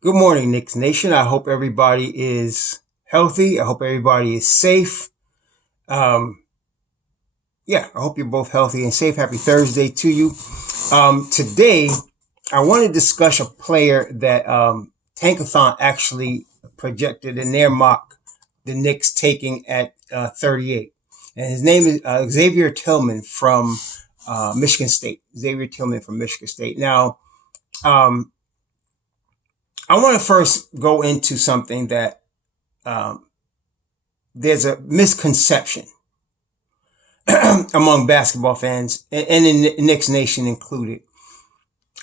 Good morning, Knicks Nation. I hope everybody is healthy. I hope everybody is safe. Um, I hope you're both healthy and safe. Happy Thursday to you. Today, I want to discuss a player that Tankathon actually projected in their mock, the Knicks taking at 38. And his name is Xavier Tillman from Michigan State. Xavier Tillman from Michigan State. Now, I want to first go into something that there's a misconception among basketball fans and in the Knicks Nation included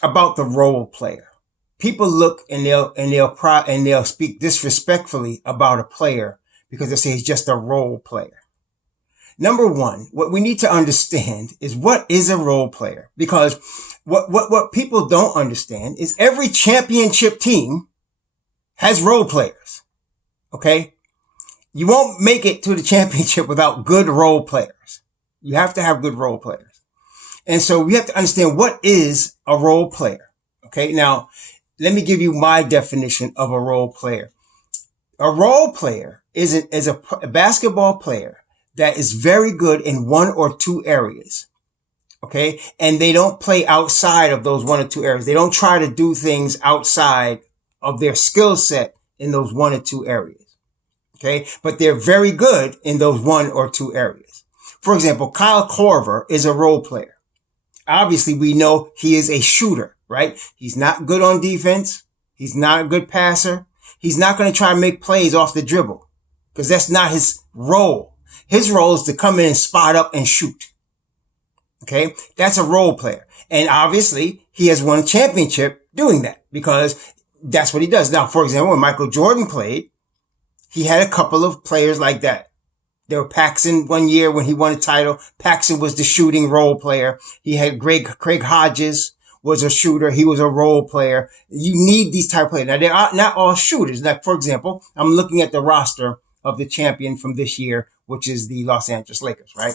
about the role player. People look and they'll speak disrespectfully about a player because they say he's just a role player. Number one, what we need to understand is what is a role player, because what people don't understand is every championship team has role players. Okay. You won't make it to the championship without good role players. You have to have good role players. And so we have to understand what is a role player. Okay. Now, let me give you my definition of a role player. A role player is a basketball player that is very good in one or two areas. Okay. And they don't play outside of those one or two areas. They don't try to do things outside of their skill set in those one or two areas. Okay. But they're very good in those one or two areas. For example, Kyle Korver is a role player. Obviously, we know he is a shooter, right? He's not good on defense. He's not a good passer. He's not going to try to make plays off the dribble because that's not his role. His role is to come in and spot up and shoot. Okay. That's a role player. And obviously he has won a championship doing that because that's what he does. Now, for example, when Michael Jordan played, he had a couple of players like that. There were Paxson one year when he won a title. Paxson was the shooting role player. He had Craig Hodges was a shooter. He was a role player. You need these type of players. Now, they are not all shooters. Like, for example, I'm looking at the roster of the champion from this year, which is the Los Angeles Lakers, right?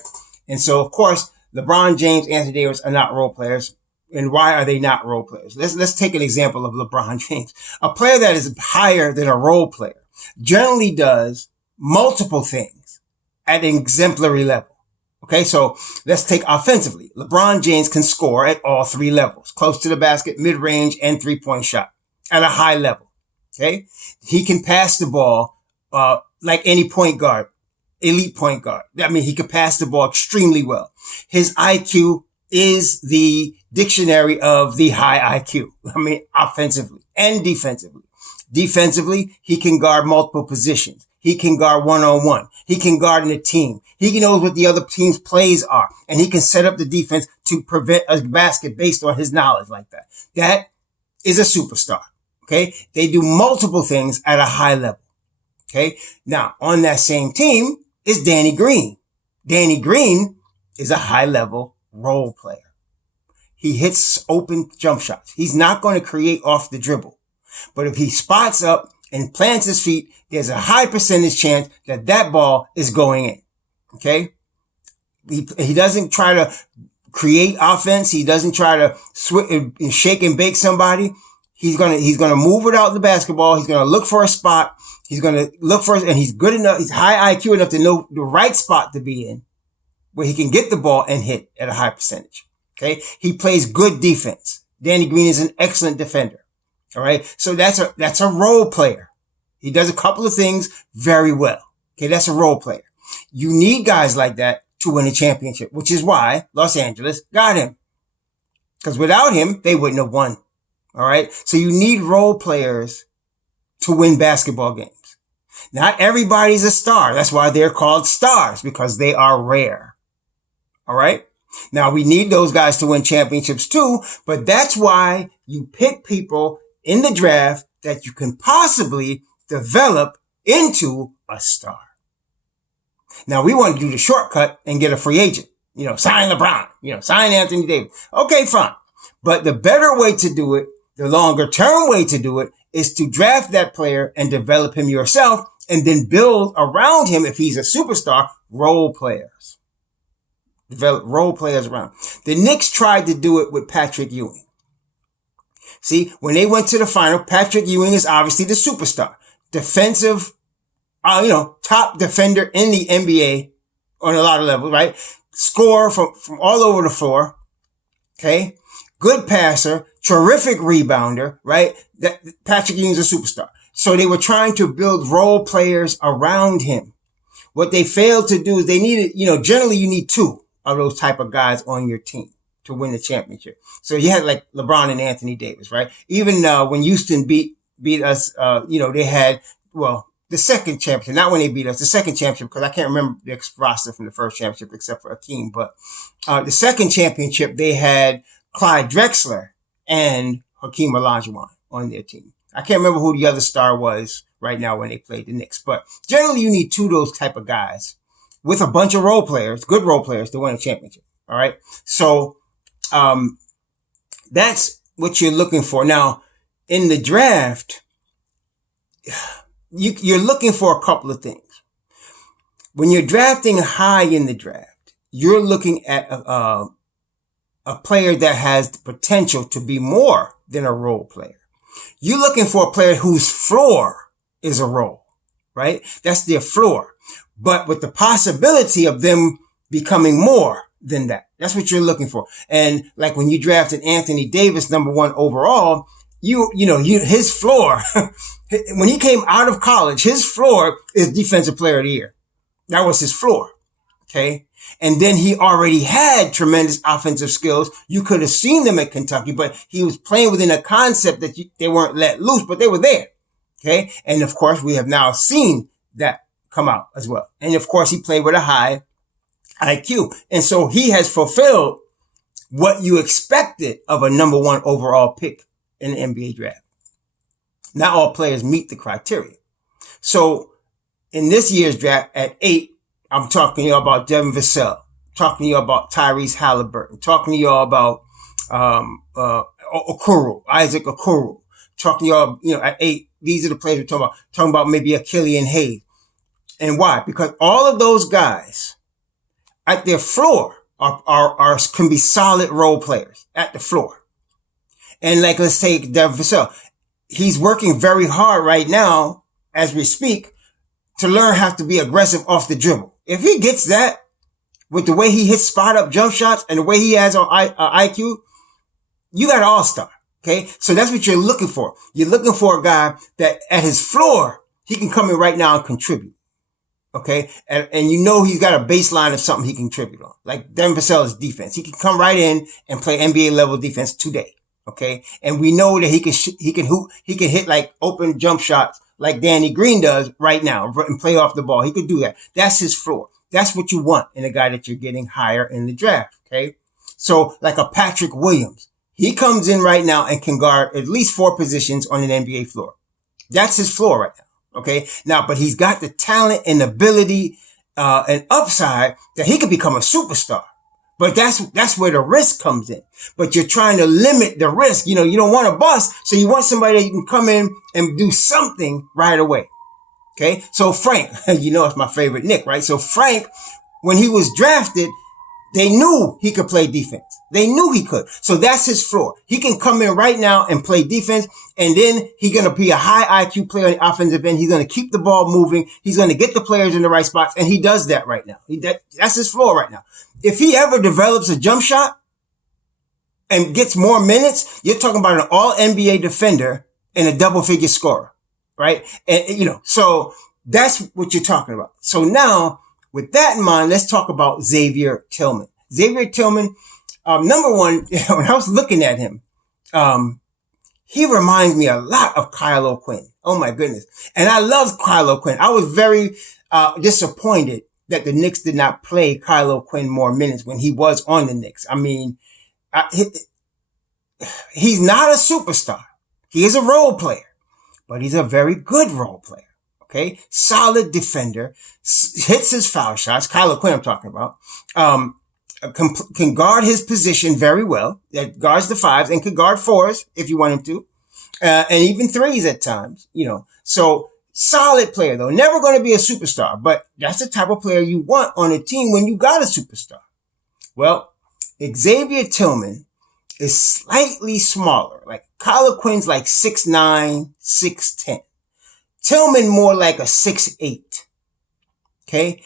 And so, of course, LeBron James, Anthony Davis are not role players. And why are they not role players? Let's take an example of LeBron James. A player that is higher than a role player generally does multiple things at an exemplary level. Okay, so let's take offensively. LeBron James can score at all three levels, close to the basket, mid-range, and three-point shot at a high level. Okay, he can pass the ball like any point guard, elite point guard. I mean, he could pass the ball extremely well. His IQ is the dictionary of the high IQ. I mean, offensively and defensively. Defensively, he can guard multiple positions. He can guard one-on-one. He can guard in a team. He knows what the other team's plays are. And he can set up the defense to prevent a basket based on his knowledge like that. That is a superstar. Okay. They do multiple things at a high level. Okay. Now, on that same team is Danny Green. Danny Green is a high level role player. He hits open jump shots. He's not going to create off the dribble. But if he spots up and plants his feet, there's a high percentage chance that that ball is going in. Okay. He doesn't try to create offense. He doesn't try to shake and bake somebody. He's going to move without the basketball. He's going to look for a spot. He's going to look for, and he's good enough. He's high IQ enough to know the right spot to be in where he can get the ball and hit at a high percentage. Okay. He plays good defense. Danny Green is an excellent defender. All right. So that's a role player. He does a couple of things very well. Okay. That's a role player. You need guys like that to win a championship, which is why Los Angeles got him. Because without him, they wouldn't have won. All right. So you need role players to win basketball games. Not everybody's a star. That's why they're called stars, because they are rare. All right. Now we need those guys to win championships too, but that's why you pick people in the draft that you can possibly develop into a star. Now we want to do the shortcut and get a free agent, sign LeBron, sign Anthony Davis. Okay, fine. But the better way to do it, the longer term way to do it, is to draft that player and develop him yourself and then build around him, if he's a superstar, role players. Develop role players around. The Knicks tried to do it with Patrick Ewing. See, when they went to the final, Patrick Ewing is obviously the superstar. Defensive, top defender in the NBA on a lot of levels, right? Score from all over the floor. Okay. Good passer, terrific rebounder, right? That Patrick Ewing's a superstar. So they were trying to build role players around him. What they failed to do is they needed, generally you need two of those type of guys on your team to win the championship. So you had like LeBron and Anthony Davis, right? Even when Houston beat us, they had, the second championship, not when they beat us, the second championship, because I can't remember the roster from the first championship except for Akeem. But the second championship, they had Clyde Drexler and Hakeem Olajuwon on their team. I can't remember who the other star was right now when they played the Knicks. But generally, you need two of those type of guys with a bunch of role players, good role players, to win a championship. All right? So that's what you're looking for. Now, in the draft, you're looking for a couple of things. When you're drafting high in the draft, you're looking at a player that has the potential to be more than a role player. You're looking for a player whose floor is a role, right? That's their floor. But with the possibility of them becoming more than that. That's what you're looking for. And like when you drafted Anthony Davis, number 1 overall, his floor, when he came out of college, his floor is Defensive Player of the Year. That was his floor. Okay. And then he already had tremendous offensive skills. You could have seen them at Kentucky, but he was playing within a concept that they weren't let loose, but they were there. Okay. And of course, we have now seen that come out as well. And of course, he played with a high IQ. And so he has fulfilled what you expected of a number 1 overall pick in the NBA draft. Not all players meet the criteria. So in this year's draft at 8, I'm talking to you about Devin Vassell, talking to you about Tyrese Halliburton, talking to you all about Isaac Okoro, talking to you all, at 8, these are the players we're talking about maybe a Killian Hayes. And why? Because all of those guys at their floor can be solid role players at the floor. And like, let's take Devin Vassell. He's working very hard right now as we speak to learn how to be aggressive off the dribble. If he gets that with the way he hits spot up jump shots and the way he has on IQ, you got an all-star. Okay. So that's what you're looking for. You're looking for a guy that at his floor, he can come in right now and contribute. Okay. And he's got a baseline of something he can contribute on. Like Devin Vassell's defense. He can come right in and play NBA level defense today. Okay. And we know that he can hit like open jump shots like Danny Green does right now and play off the ball. He could do that. That's his floor. That's what you want in a guy that you're getting higher in the draft. Okay. So like a Patrick Williams, he comes in right now and can guard at least 4 positions on an NBA floor. That's his floor right now. Okay. Now, but he's got the talent and ability, and upside that he could become a superstar. But that's where the risk comes in. But you're trying to limit the risk. You don't want to bust. So you want somebody that you can come in and do something right away. Okay. So Frank, it's my favorite Nick, right? So Frank, when he was drafted, they knew he could play defense. They knew he could. So that's his floor. He can come in right now and play defense. And then he's going to be a high IQ player on the offensive end. He's going to keep the ball moving. He's going to get the players in the right spots. And he does that right now. That's his floor right now. If he ever develops a jump shot and gets more minutes, you're talking about an all NBA defender and a double figure scorer, right? And, so that's what you're talking about. So now with that in mind, let's talk about Xavier Tillman. Xavier Tillman, number 1, when I was looking at him, he reminds me a lot of Kyle O'Quinn. Oh my goodness. And I love Kyle O'Quinn. I was very, disappointed that the Knicks did not play Kyle O'Quinn more minutes when he was on the Knicks. I mean, he's not a superstar. He is a role player, but he's a very good role player. Okay. Solid defender, hits his foul shots. Kyle O'Quinn I'm talking about. Can guard his position very well. That guards the 5s and can guard 4s if you want him to. And even 3s at times, so solid player though. Never going to be a superstar, but that's the type of player you want on a team when you got a superstar. Well, Xavier Tillman is slightly smaller. Like Kyle Quinn's like 6'9", 6'10". Tillman more like a 6'8". Okay.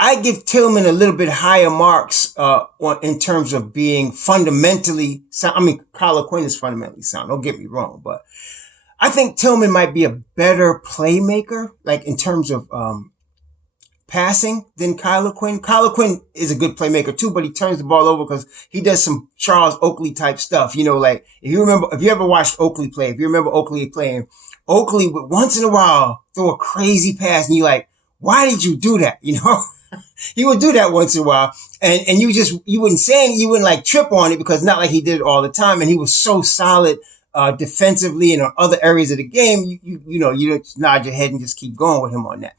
I give Tillman a little bit higher marks, in terms of being fundamentally sound. I mean, Kyle Quinn is fundamentally sound. Don't get me wrong, but I think Tillman might be a better playmaker, like in terms of, passing than Kyle Quinn. Kyle Quinn is a good playmaker too, but he turns the ball over because he does some Charles Oakley type stuff. You know, like if you ever watched Oakley play, if you remember Oakley playing, Oakley would once in a while throw a crazy pass and you're like, why did you do that? You know, he would do that once in a while and you wouldn't say anything, you wouldn't like trip on it because not like he did it all the time. And he was so solid, defensively and on other areas of the game. You just nod your head and just keep going with him on that.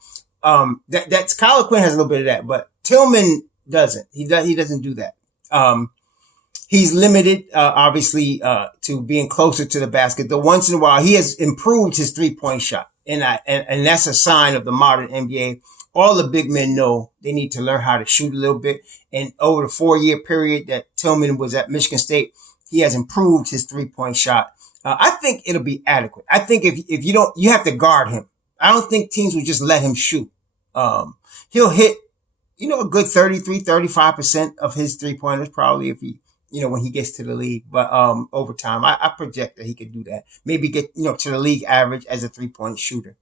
That's Kyle Quinn has a little bit of that, but Tillman doesn't. He doesn't do that. He's limited, obviously, to being closer to the basket. Though once in a while, he has improved his 3-point shot. And that's a sign of the modern NBA. All the big men know they need to learn how to shoot a little bit. And over the 4-year period that Tillman was at Michigan State, he has improved his 3-point shot. I think it'll be adequate. I think if you have to guard him. I don't think teams will just let him shoot. He'll hit, a good 35% of his 3-pointers probably if he, when he gets to the league. But, over time, I project that he could do that. Maybe get, to the league average as a 3-point shooter.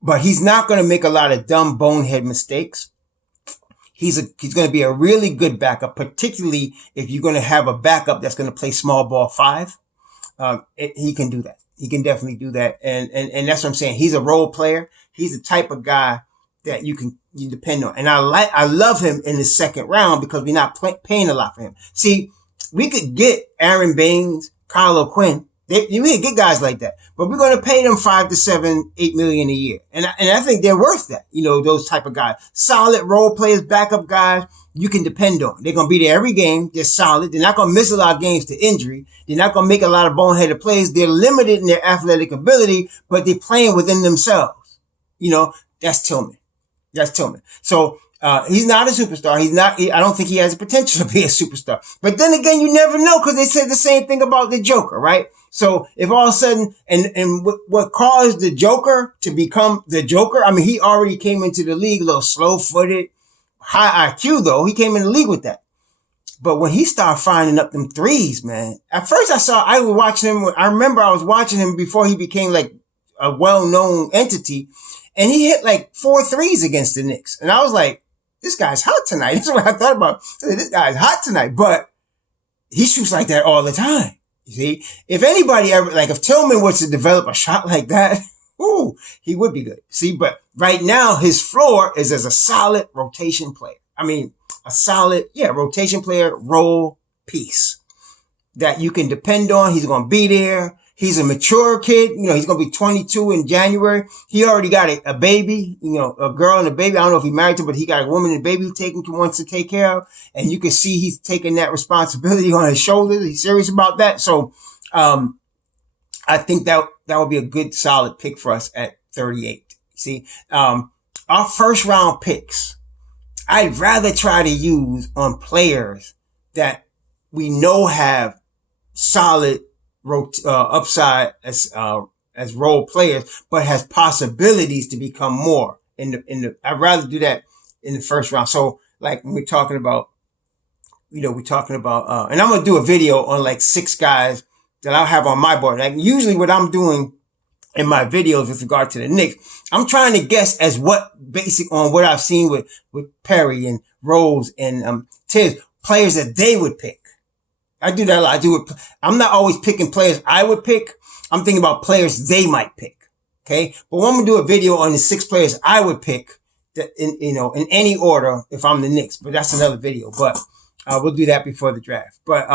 But he's not going to make a lot of dumb bonehead mistakes. He's going to be a really good backup, particularly if you're going to have a backup that's going to play small ball 5. He can do that. He can definitely do that. And that's what I'm saying. He's a role player. He's the type of guy that you depend on. And I love him in the second round because we're not paying a lot for him. See, we could get Aaron Baines, Kyle Quinn. You could get guys like that, but we're going to pay them $5 to $7, $8 million a year. And I think they're worth that. Those type of guys, solid role players, backup guys you can depend on. They're going to be there every game. They're solid. They're not going to miss a lot of games to injury. They're not going to make a lot of boneheaded plays. They're limited in their athletic ability, but they're playing within themselves. That's Tillman. So, he's not a superstar. I don't think he has the potential to be a superstar. But then again, you never know because they said the same thing about the Joker, right? So if all of a sudden, and what caused the Joker to become the Joker, I mean, he already came into the league a little slow-footed, high IQ though. He came in the league with that. But when he started finding up them threes, man, at first I remember I was watching him before he became like a well-known entity, and he hit like 4 threes against the Knicks. And I was like, this guy's hot tonight. That's what I thought about. This guy's hot tonight, but he shoots like that all the time. You see, if anybody ever, like if Tillman was to develop a shot like that, he would be good. See, but right now his floor is as a solid rotation player. I mean, a solid, rotation player, role piece that you can depend on. He's going to be there. He's a mature kid. He's going to be 22 in January. He already got a baby, a girl and a baby. I don't know if he married to, but he got a woman and a baby he wants to take care of. And you can see he's taking that responsibility on his shoulders. He's serious about that. So, I think that would be a good solid pick for us at 38. See, our first round picks, I'd rather try to use on players that we know have solid upside as role players, but has possibilities to become more I'd rather do that in the first round. So like when we're talking about, and I'm going to do a video on like 6 guys that I'll have on my board. Like usually what I'm doing in my videos with regard to the Knicks, I'm trying to guess as basic on what I've seen with Perry and Rose and, Tiz, players that they would pick. I do that a lot. I'm not always picking players I would pick. I'm thinking about players they might pick. Okay. But I'm going to do a video on the 6 players I would pick that in any order if I'm the Knicks, but that's another video, but, we'll do that before the draft. But,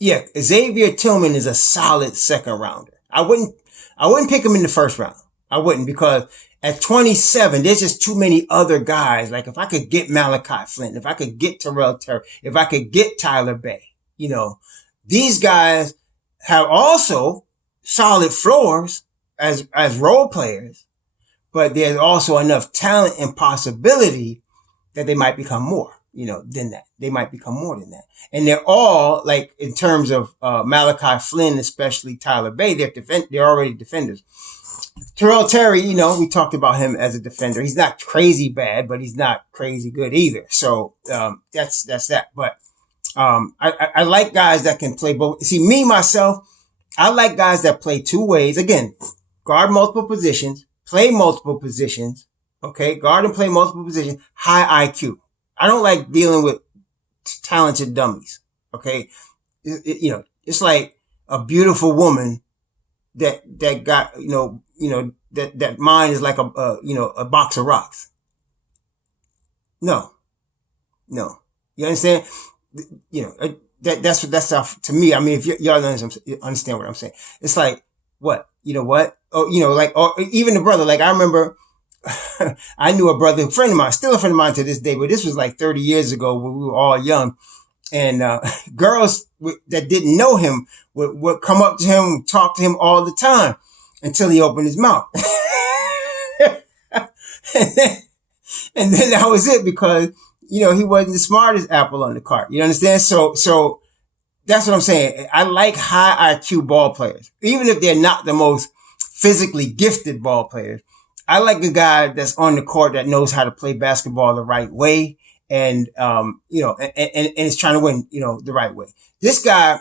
Xavier Tillman is a solid second rounder. I wouldn't pick him in the first round. I wouldn't because at 27, there's just too many other guys. Like if I could get Malachi Flynn, if I could get Terrell Terry, if I could get Tyler Bay, these guys have also solid floors as role players, but there's also enough talent and possibility that they might become more. than that. They might become more than that. And they're all, like, in terms of Malachi Flynn, especially Tyler Bay, they're already defenders. Terrell Terry, we talked about him as a defender. He's not crazy bad, but he's not crazy good either. So that's that. But I like guys that can play both. See, me, myself, I like guys that play two ways. Again, guard multiple positions, play multiple positions. Okay, guard and play multiple positions, high IQ. I don't like dealing with talented dummies. Okay, it's like a beautiful woman that got that mind is like a box of rocks. No, you understand? That's to me. I mean, if y'all understand what I'm saying, it's like what or even the brother. Like I remember. I knew a brother, a friend of mine, still a friend of mine to this day, but this was like 30 years ago when we were all young. And girls that didn't know him would come up to him, talk to him all the time until he opened his mouth. and then that was it because, he wasn't the smartest apple on the cart. You understand? So that's what I'm saying. I like high IQ ball players, even if they're not the most physically gifted ball players. I like a guy that's on the court that knows how to play basketball the right way and is trying to win, the right way. This guy,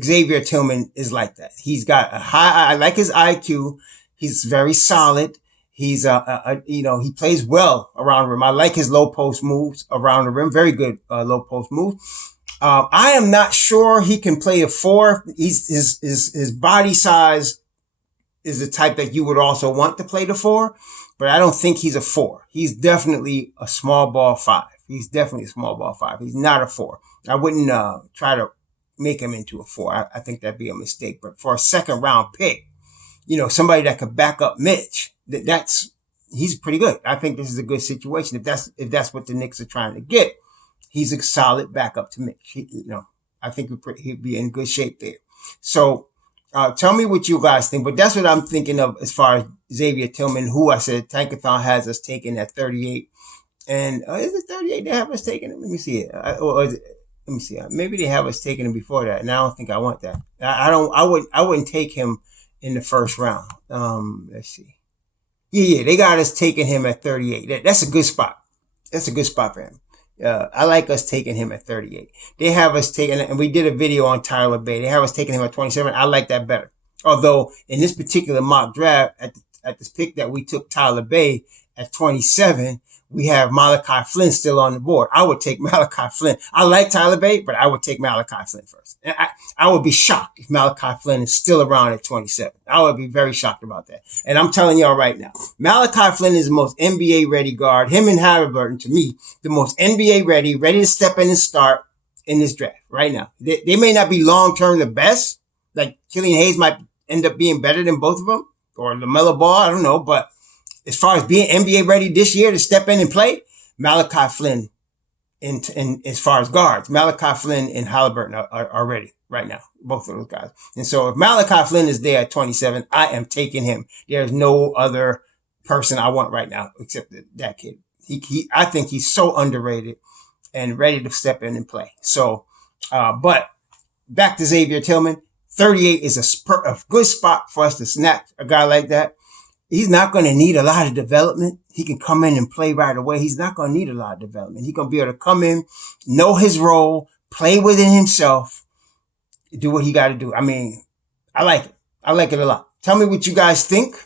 Xavier Tillman is like that. He's got I like his IQ. He's very solid. He's, he plays well around the rim. I like his low post moves around the rim. Very good, low post moves. I am not sure he can play a four. His body size is the type that you would also want to play the four, but I don't think he's a four. He's definitely a small ball five. He's not a four. I wouldn't try to make him into a four. I think that'd be a mistake. But for a second round pick, somebody that could back up Mitch, he's pretty good. I think this is a good situation. If that's what the Knicks are trying to get, he's a solid backup to Mitch. I think he'd be in good shape there. So. Tell me what you guys think, but that's what I'm thinking of as far as Xavier Tillman, who I said Tankathon has us taking at 38. And is it 38 they have us taking? Let me see it. Let me see. Maybe they have us taking him before that, and I don't think I want that. I wouldn't take him in the first round. Let's see. Yeah, they got us taking him at 38. That's a good spot. That's a good spot for him. I like us taking him at 38. They have us taking, and we did a video on Tyler Bay. They have us taking him at 27. I like that better. Although in this particular mock draft, at this pick that we took Tyler Bay at 27, we have Malachi Flynn still on the board. I would take Malachi Flynn. I like Tyler Bay, but I would take Malachi Flynn first. And I would be shocked if Malachi Flynn is still around at 27. I would be very shocked about that. And I'm telling y'all right now, Malachi Flynn is the most NBA ready guard. Him and Halliburton, to me, the most NBA ready to step in and start in this draft right now. They may not be long-term the best. Like Killian Hayes might end up being better than both of them, or LaMelo Ball, I don't know. But as far as being NBA ready this year to step in and play, Malachi Flynn, in as far as guards, Malachi Flynn and Halliburton are ready right now, both of those guys. And so if Malachi Flynn is there at 27, I am taking him. There's no other person I want right now except that kid. I think he's so underrated and ready to step in and play. So, but back to Xavier Tillman, 38 is a good spot for us to snatch a guy like that. He's not going to need a lot of development. He can come in and play right away. He's not going to need a lot of development. He's going to be able to come in, know his role, play within himself, do what he got to do. I mean, I like it. I like it a lot. Tell me what you guys think.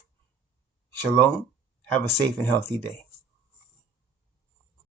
Shalom. Have a safe and healthy day.